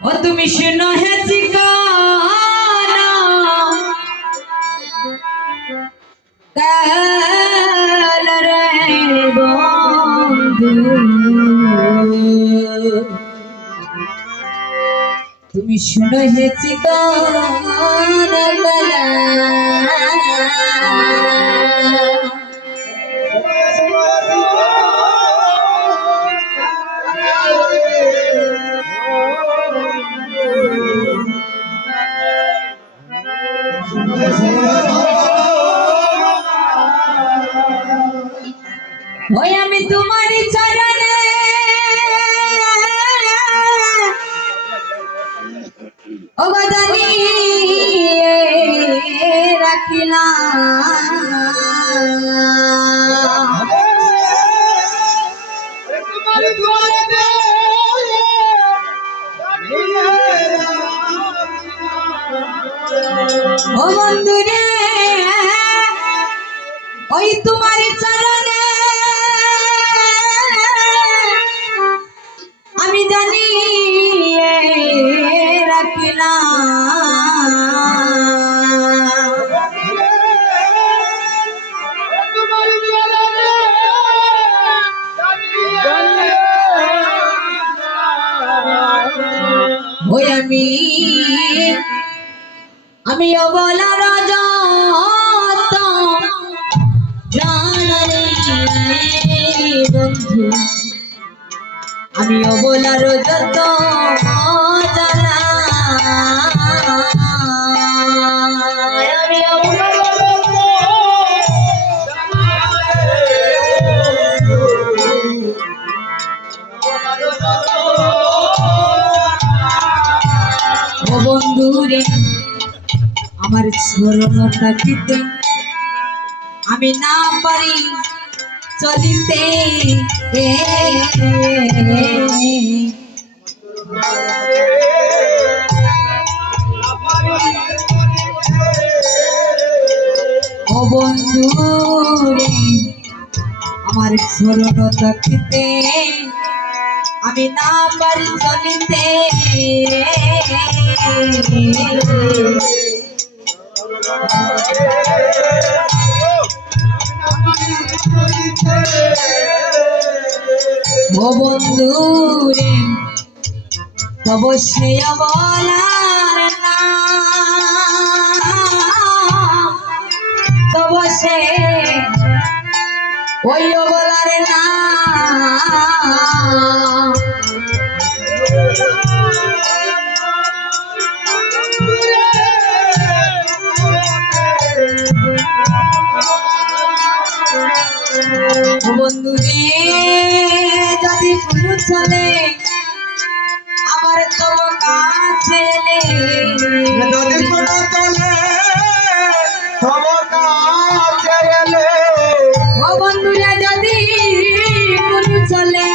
ও তুমি শুনো হে চিকানা কাল রে বন্ধু। তুমি শুনো হে চিকানা ওই আমি তোমারই চরণে। অবদানি রাখিলাম। ওই তোমার চরণে। আমি জানি ওই আমি আমি অবলা রাজা। বন্ধু। আমি অবলার যত জানা আমি অবলার ও বন্ধু রে আমার স্মরণ থাকিতে আমি না পারি। চলিতে ও বন্ধু রে আমার স্মরণ থাকিতে আমি না পারি চলিতে। বন্ধু রে তব সে বলার না সে ওই বলার না বন্ধু রে যদি চলে আমার তো কাছে যদি কোনো চলে তব কাছে এলে। ও বন্ধুরা যদি চলে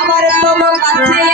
আমার তোম কাছে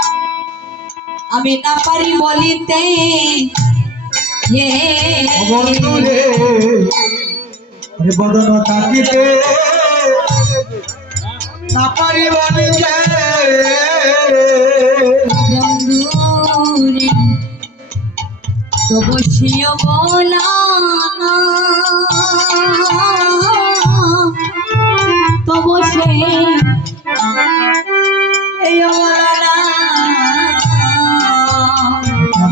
আমি না পারি বলিতে। বন্ধুরে বদন থাকিতে। না যে বন্ধু তবু সিও বলা তবু সে